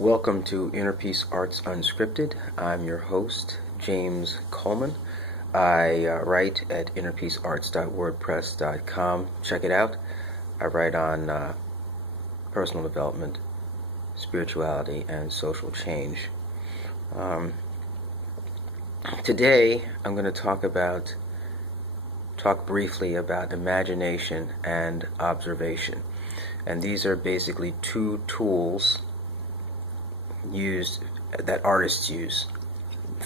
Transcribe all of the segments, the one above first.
Welcome to Inner Peace Arts Unscripted. I'm your host, James Coleman. I write at innerpeacearts.wordpress.com. Check it out. I write on personal development, spirituality, and social change. Today, I'm going to talk briefly about imagination and observation. And these are basically two tools that artists use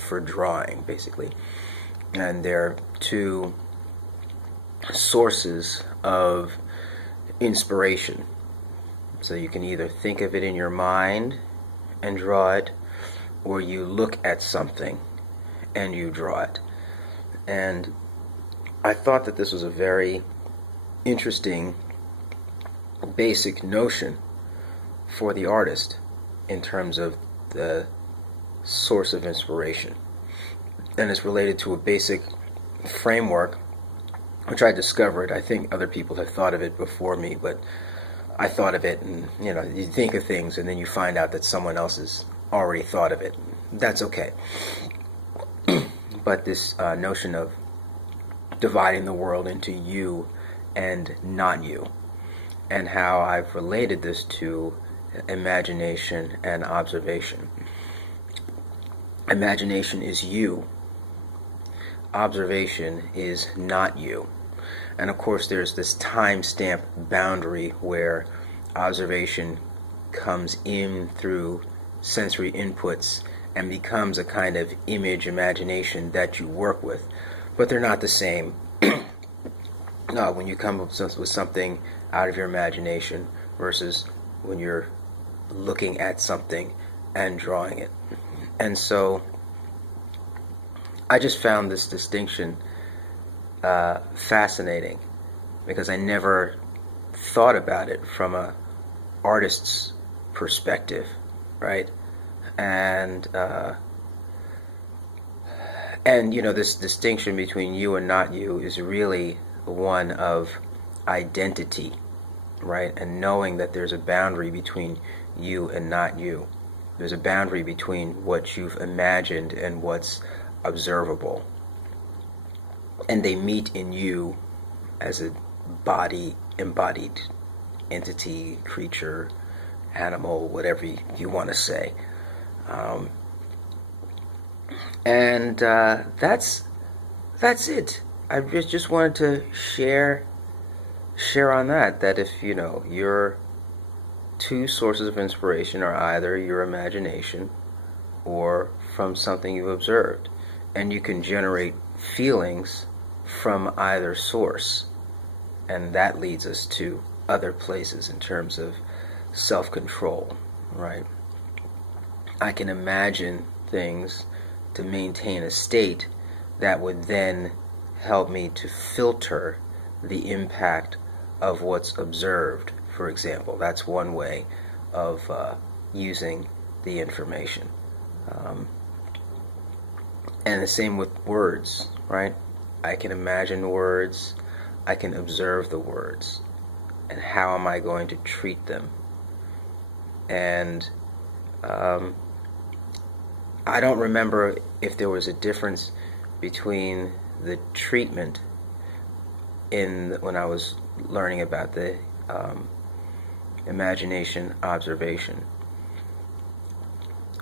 for drawing, basically. And they're two sources of inspiration. So you can either think of it in your mind and draw it, or you look at something and you draw it. And I thought that this was a very interesting basic notion for the artist in terms of the source of inspiration. And it's related to a basic framework which I discovered. I think other people have thought of it before me, but I thought of it, and you think of things and then you find out that someone else has already thought of it. That's okay. But this notion of dividing the world into you and not you, and how I've related this to imagination and observation. Imagination is you. Observation is not you. And of course there's this timestamp boundary where observation comes in through sensory inputs and becomes a kind of image imagination that you work with. But they're not the same. When you come up with something out of your imagination versus when you're looking at something and drawing it. And so I just found this distinction fascinating, because I never thought about it from an artist's perspective, right? And this distinction between you and not you is really one of identity, right? And knowing that there's a boundary between you and not you. There's a boundary between what you've imagined and what's observable. And they meet in you as a embodied entity, creature, animal, whatever you want to say. That's it. I just wanted to share on that if your two sources of inspiration are either your imagination or from something you've observed, and you can generate feelings from either source, and that leads us to other places in terms of self-control, right? I can imagine things to maintain a state that would then help me to filter the impact of what's observed, for example. That's one way of using the information. And the same with words, right? I can imagine words, I can observe the words, and how am I going to treat them? And I don't remember if there was a difference between the treatment when I was learning about the imagination observation.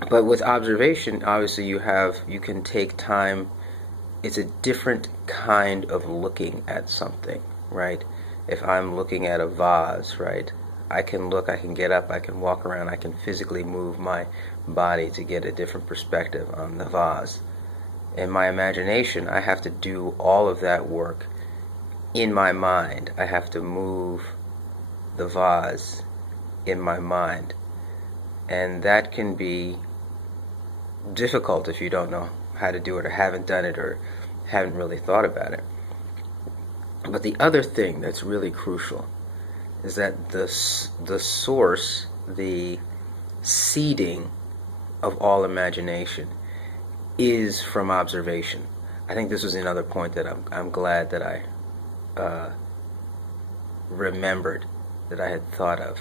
But with observation, obviously you can take time. It's a different kind of looking at something, right? If I'm looking at a vase, right, I can look, I can get up, I can walk around, I can physically move my body to get a different perspective on the vase. In my imagination, I have to do all of that work in my mind. I have to move the vase in my mind. And that can be difficult if you don't know how to do it, or haven't done it, or haven't really thought about it. But the other thing that's really crucial is that the source, the seeding of all imagination, is from observation. I think this was another point that I'm glad that I remembered, that I had thought of.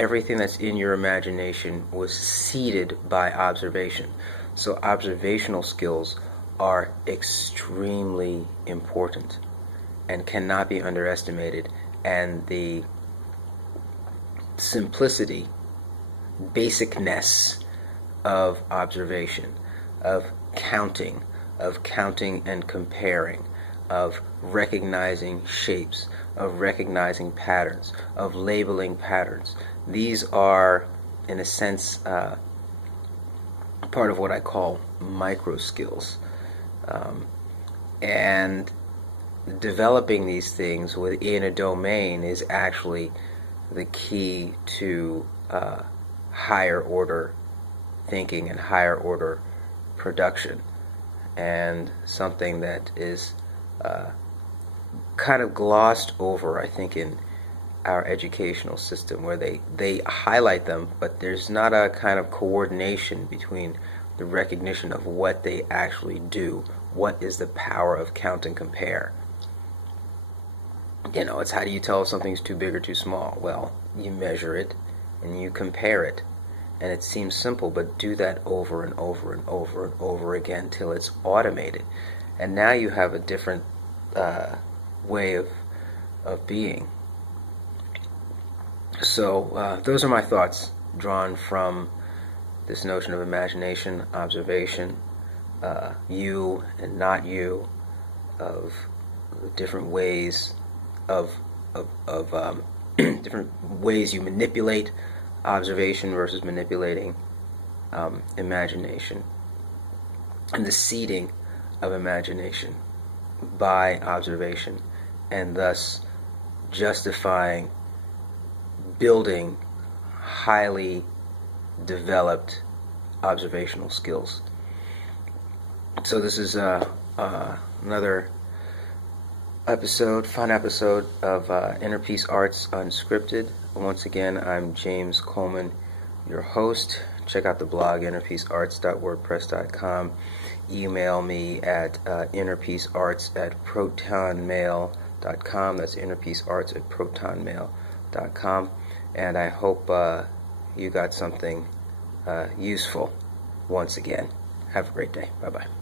everything that's in your imagination was seeded by observation. So observational skills are extremely important and cannot be underestimated. And the simplicity, basicness of observation, of counting and comparing, of recognizing shapes, of recognizing patterns, of labeling patterns. These are, in a sense, part of what I call micro skills. And developing these things within a domain is actually the key to higher order thinking and higher order production, and something that is kind of glossed over, I think, in our educational system, where they highlight them, but there's not a kind of coordination between the recognition of what they actually do. What is the power of count and compare? You know, it's how do you tell if something's too big or too small? Well, you measure it and you compare it. And it seems simple, but do that over and over and over and over again till it's automated. And now you have a different way of being. So those are my thoughts drawn from this notion of imagination, observation, you and not you, of different ways of different ways you manipulate observation versus manipulating imagination, and the seeding of imagination by observation, and thus justifying building highly developed observational skills. So this is another fun episode of Inner Peace Arts Unscripted. Once again, I'm James Coleman, your host. Check out the blog, innerpeacearts.wordpress.com. Email me at innerpeacearts@protonmail.com. That's innerpeacearts@protonmail.com. And I hope you got something useful once again. Have a great day. Bye-bye.